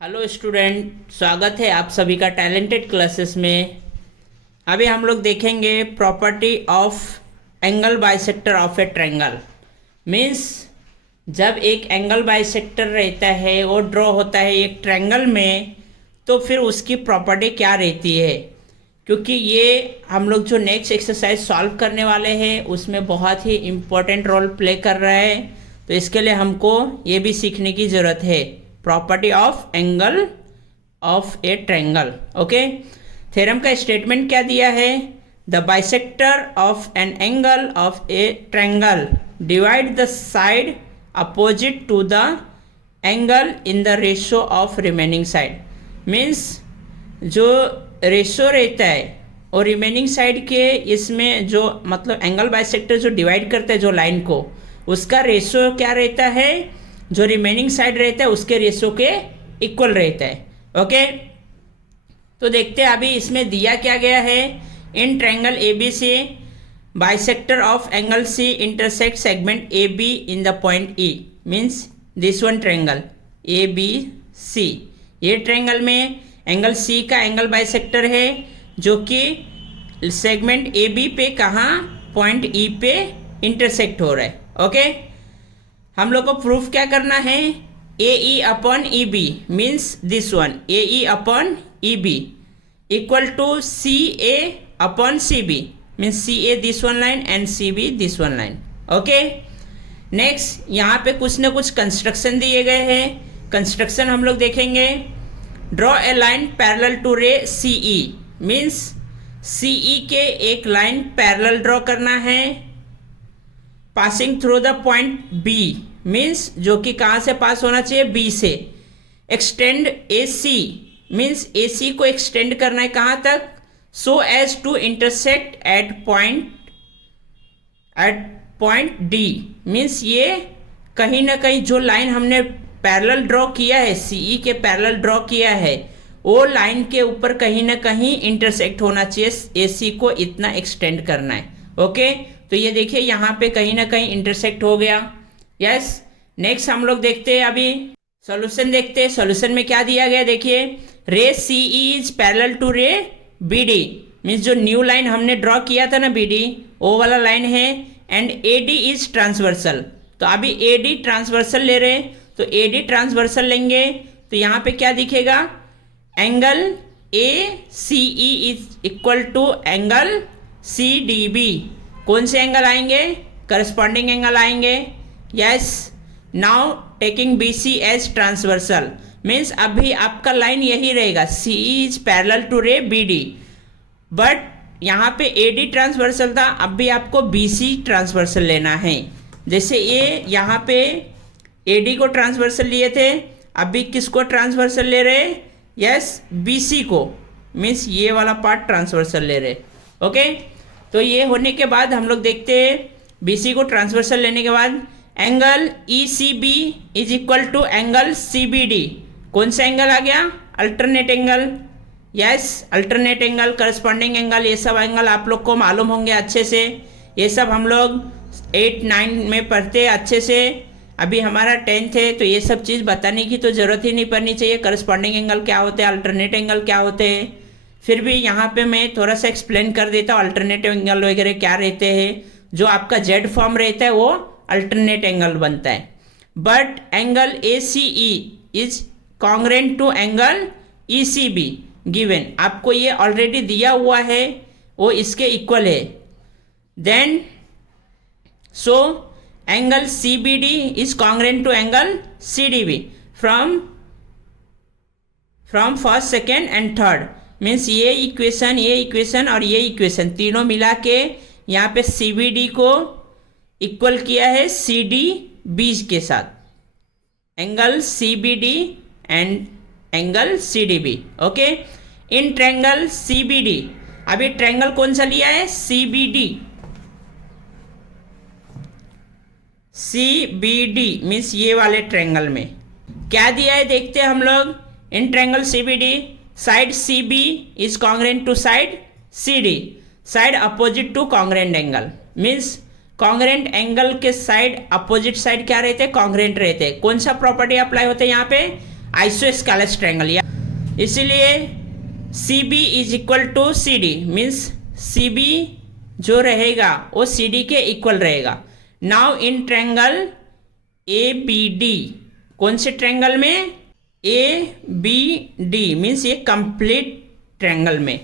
Hello student, स्वागत है आप सभी का टैलेंटेड क्लासेस में। अभी हम लोग देखेंगे property of angle bisector of a triangle. Means जब एक एंगल बाइसेक्टर रहता है वो ड्रॉ होता है एक ट्रायंगल में, तो फिर उसकी प्रॉपर्टी क्या रहती है, क्योंकि ये हम लोग जो नेक्स्ट एक्सरसाइज सॉल्व करने वाले हैं उसमें बहुत ही इम्पोर्टेंट रोल प्ले कर रहा है। तो इसके लिए हमको ये भी सीखने की ज़रूरत है, property of angle of a triangle. Okay, theorem का स्टेटमेंट क्या दिया है? The bisector of an angle of a triangle divide the side opposite to the angle in the ratio of remaining side. Means जो ratio रहता है और remaining side के इसमें जो मतलब एंगल बाइसेक्टर जो डिवाइड करता है जो लाइन को, उसका रेशो क्या रहता है? जो रिमेनिंग साइड रहता है उसके रेशो के इक्वल रहता है। ओके, तो देखते हैं अभी इसमें दिया क्या गया है। In triangle A B C bisector of angle C intersect segment A B in the point E. Means this one triangle A B C, ये ट्रायंगल में एंगल सी का एंगल बाइसेक्टर है जो कि सेगमेंट ए बी पे कहाँ, point ई पे intersect हो रहा है। ओके, हम लोग को प्रूफ क्या करना है? A E upon E B means this one, A E upon E B equal to C A upon C B means C A this one line and C B this one line. Okay, next यहाँ पे कुछ ना कुछ construction दिए गए हैं। Construction हम लोग देखेंगे। Draw a line parallel to ray C E means सी ई के एक लाइन पैरेलल ड्रॉ करना है passing through the point B means जो कि कहाँ से पास होना चाहिए? बी से। एक्सटेंड ए सी मीन्स ए सी को एक्सटेंड करना है कहाँ तक? So as to intersect at point D means ये कहीं ना कहीं जो लाइन हमने पैरेलल ड्रॉ किया है, सीई के पैरेलल ड्रॉ किया है, वो लाइन के ऊपर कहीं ना कहीं इंटरसेक्ट होना चाहिए। ए सी को इतना एक्सटेंड करना है। ओके, तो ये देखिए यहाँ पे कहीं ना कहीं इंटरसेक्ट हो गया। यस, नेक्स्ट हम लोग देखते हैं अभी सॉल्यूशन देखते हैं। सॉल्यूशन में क्या दिया गया देखिए। रे C E is parallel to ray B D means जो न्यू लाइन हमने ड्रॉ किया था ना बी डी, वो वाला लाइन है। And A D is transversal, तो अभी ए डी ट्रांसवर्सल ले रहे, तो ए डी ट्रांसवर्सल लेंगे तो यहाँ पे क्या दिखेगा? Angle A C E is equal to angle C D B. कौन से एंगल आएंगे? करस्पॉन्डिंग एंगल आएंगे। Yes, now taking B C as transversal means अभी आपका लाइन यही रहेगा, C is parallel to ray B D, but यहाँ पे ए डी ट्रांसवर्सल था, अब भी आपको बी सी ट्रांसवर्सल लेना है। जैसे ये यहाँ पे ए डी को ट्रांसवर्सल लिए थे, अभी किसको ट्रांसवर्सल ले रहे? यस, बी सी को मीन्स ये वाला पार्ट ट्रांसवर्सल ले रहे। ओके, तो ये होने के बाद हम लोग देखते हैं बी सी को ट्रांसवर्सल लेने के बाद angle E C B is equal to angle C B D. कौन सा एंगल आ गया? Alternate angle. Yes, alternate angle, corresponding angle, ये सब एंगल आप लोग को मालूम होंगे अच्छे से। ये सब हम लोग 8-9 में पढ़ते हैं अच्छे से। अभी हमारा 10th है तो ये सब चीज़ बताने की तो ज़रूरत ही नहीं पड़नी चाहिए। करस्पॉन्डिंग एंगल क्या होते हैं, अल्टरनेट एंगल क्या होते हैं, फिर भी यहाँ पे मैं थोड़ा सा एक्सप्लेन कर देता हूँ अल्टरनेटिव एंगल वगैरह क्या रहते हैं। जो आपका जेड फॉर्म रहता है वो अल्टरनेट एंगल बनता है। But angle A C E is congruent to angle E C B given, आपको ये ऑलरेडी दिया हुआ है, वो इसके इक्वल है। Then so angle C B D is congruent to angle C D B from first, second and third means ये equation और ये इक्वेशन तीनों मिला के यहाँ पे सी बी डी को इक्वल किया है सी डी बी के साथ, angle C B D and angle C D B. Okay, in triangle C B D, अभी ट्रायंगल कौन सा लिया है? C B D. सी बी डी मीन्स ये वाले ट्रायंगल में क्या दिया है देखते हैं हम लोग। In triangle C B D side C B is congruent to side C D, side opposite to congruent angle means congruent angle के साइड अपोजिट साइड क्या रहते हैं? कॉन्ग्रेंट रहते हैं। कौन सा प्रॉपर्टी अप्लाई होते हैं यहाँ पे? आइसोस्केलस ट्रायंगल, या इसीलिए C B is equal to C D, means C B जो रहेगा वो सी डी के इक्वल रहेगा। Now in triangle A B D, कौन से ट्रायंगल में? ए बी डी, मीन्स ये कंप्लीट ट्रायंगल में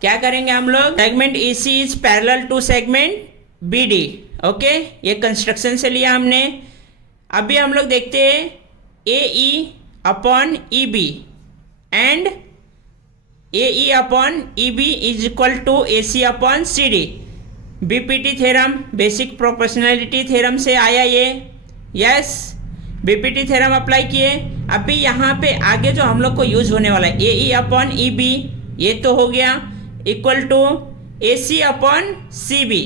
क्या करेंगे हम लोग? Segment A C is parallel to segment B D. Okay, ये कंस्ट्रक्शन से लिया हमने। अभी हम लोग देखते हैं A E upon E B and A E upon E B is equal to A C upon C D. BPT theorem, basic proportionality theorem से आया ये। यस, बीपीटी थ्योरम अप्लाई किए। अभी यहाँ पे आगे जो हम लोग को यूज होने वाला है A E upon E B, ये तो हो गया, equal to A C upon C B.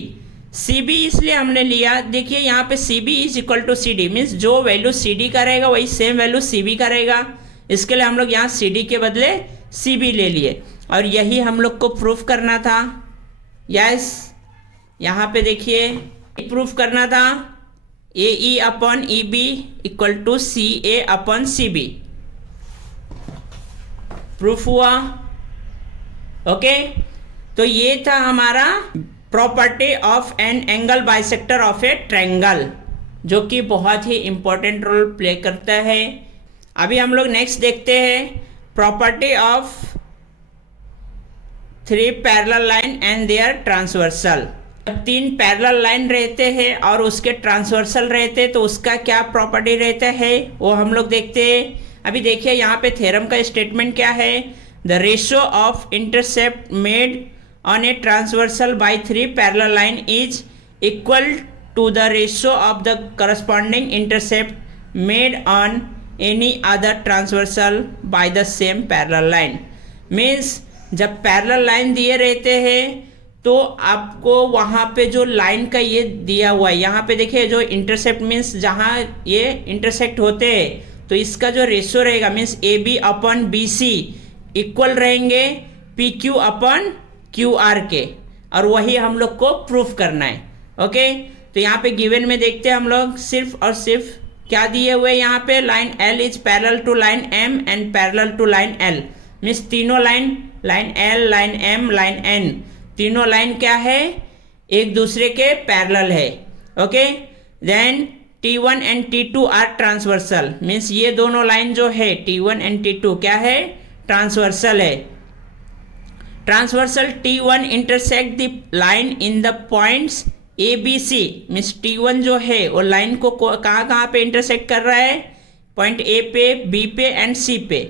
C B इसलिए हमने लिया, देखिए यहाँ पे C B is equal to C D, means जो वैल्यू सी डी का रहेगा वही सेम वैल्यू सी बी का रहेगा। इसके लिए हम लोग यहाँ सी डी के बदले सी बी ले लिए और यही हम लोग को प्रूफ करना था। यस, यहाँ पे देखिए प्रूफ करना था A E upon E B equal to C A upon C B. Proof हुआ। ओके, तो ये था हमारा property of an angle bisector of a triangle, जो कि बहुत ही इंपॉर्टेंट रोल प्ले करता है। अभी हम लोग नेक्स्ट देखते हैं property of three parallel line and their transversal. तीन पैरेलल लाइन रहते हैं और उसके ट्रांसवर्सल रहते हैं तो उसका क्या प्रॉपर्टी रहता है वो हम लोग देखते हैं। अभी देखिए यहाँ पे थ्योरम का स्टेटमेंट क्या है? The ratio of intercept made on a transversal by three parallel line is equal to the ratio of the corresponding intercept made on any other transversal by the same parallel line। Means जब parallel line दिए रहते हैं तो आपको वहाँ पे जो line का ये दिया हुआ है, यहाँ पे देखिए जो इंटरसेप्ट मीन्स जहाँ ये इंटरसेक्ट होते हैं तो इसका जो रेशियो रहेगा means A B upon B C equal रहेंगे P Q upon Q R के, और वही हम लोग को प्रूफ करना है। ओके, तो यहाँ पे गिवन में देखते हैं हम लोग सिर्फ और सिर्फ क्या दिए हुए यहाँ पे, line L is parallel to line M and parallel to line L, means तीनों line, line L, line M, line N, तीनों लाइन क्या है? एक दूसरे के पैरेलल है। Okay, then T1 and T2 are transversal, means ये दोनों लाइन जो है T1 एंड T2 क्या है? ट्रांसवर्सल है। Transversal T1 intersect the line in the points A B C, means T1 जो है वो लाइन को कहाँ कहाँ पे इंटरसेक्ट कर रहा है? पॉइंट ए पे, बी पे एंड सी पे।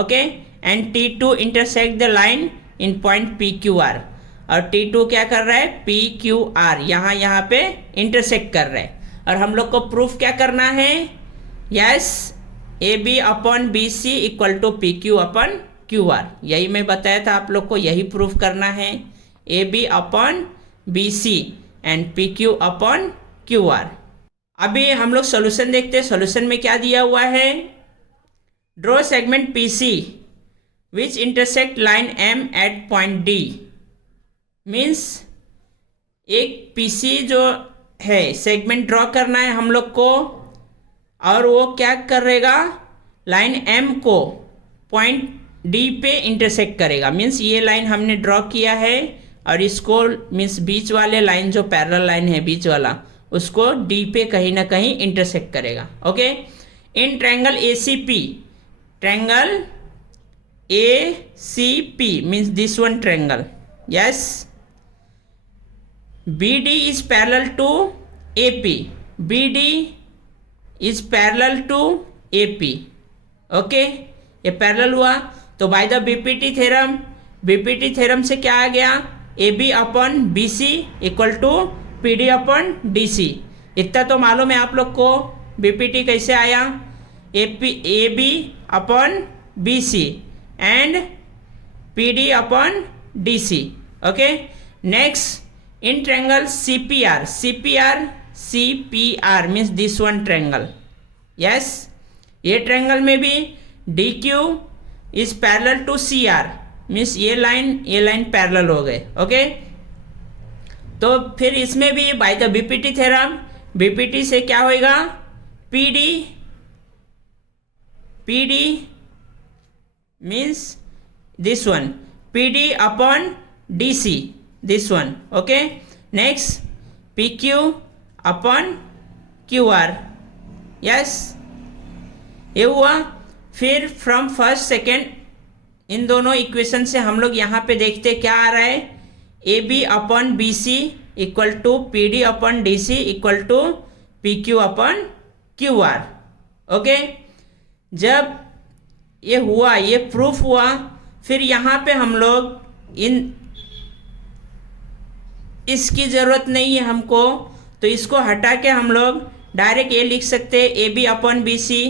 Okay, and T2 intersect the line in point P Q R, और T2 क्या कर रहा है? पी क्यू आर यहाँ पे इंटरसेक्ट कर रहा है। और हम लोग को प्रूफ क्या करना है? Yes, A B upon B C equal to P Q upon Q R, यही मैं बताया था आप लोग को, यही प्रूफ करना है। A B upon B C and P Q upon Q R. अभी हम लोग सॉल्यूशन देखते हैं। सॉल्यूशन में क्या दिया हुआ है? Draw segment P C which intersect line M at point D, means एक पी सी जो है सेगमेंट ड्रॉ करना है हम लोग को, और वो क्या करेगा? लाइन एम को पॉइंट डी पे इंटरसेक्ट करेगा। मीन्स ये लाइन हमने ड्रॉ किया है और इसको मीन्स बीच वाले लाइन जो पैरेलल लाइन है बीच वाला उसको डी पे कहीं ना कहीं इंटरसेक्ट करेगा। Okay, in triangle A C P, triangle A C P means this one triangle, yes, B D is parallel to A P, B D is parallel to A P. Okay, ये parallel हुआ तो by the BPT theorem, BPT theorem से क्या आ गया? A B upon B C equal to P D upon D C. इतना तो मालूम है आप लोग को बीपीटी कैसे आया? A B upon B C and P D upon D C. Okay, next in triangle C P R, C P R, C P R means this one triangle, yes, ये ट्रायंगल में भी D Q is parallel to C R, means ये line parallel हो गए। Okay, तो फिर इसमें भी by the BPT theorem, BPT से क्या होएगा? PD means this one, PD upon DC, this one. Okay, next PQ upon QR. Yes, ये हुआ. फिर फ्रॉम फर्स्ट सेकेंड इन दोनों इक्वेशन से हम लोग यहाँ पे देखते क्या आ रहा है, AB upon BC equal to PD upon DC equal to PQ upon QR. Okay, जब ये हुआ, ये प्रूफ हुआ, फिर यहाँ पे हम लोग इसकी ज़रूरत नहीं है हमको, तो इसको हटा के हम लोग डायरेक्ट ये लिख सकते हैं AB upon BC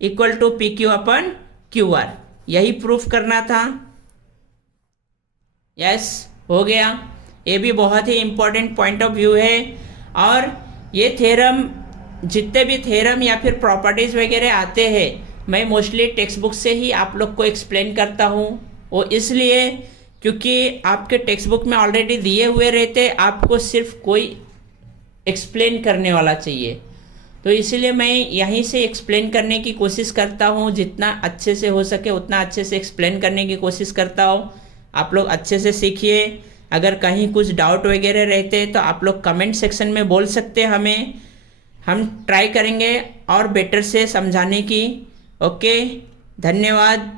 equal to PQ upon QR. यही प्रूफ करना था. यस, हो गया. ये भी बहुत ही इम्पोर्टेंट पॉइंट ऑफ व्यू है. और ये थ्योरम, जितने भी थ्योरम या फिर प्रॉपर्टीज़ वगैरह आते हैं, मैं मोस्टली टेक्स्ट बुक से ही आप लोग को एक्सप्लेन करता हूँ. वो इसलिए क्योंकि आपके टेक्स्ट बुक में ऑलरेडी दिए हुए रहते, आपको सिर्फ कोई एक्सप्लेन करने वाला चाहिए. तो इसीलिए मैं यहीं से एक्सप्लेन करने की कोशिश करता हूँ. जितना अच्छे से हो सके उतना अच्छे से एक्सप्लेन करने की कोशिश करता हूँ. आप लोग अच्छे से सीखिए. अगर कहीं कुछ डाउट वगैरह रहते तो आप लोग कमेंट सेक्शन में बोल सकते हैं हमें. हम ट्राई करेंगे और बेटर से समझाने की. ओके, धन्यवाद.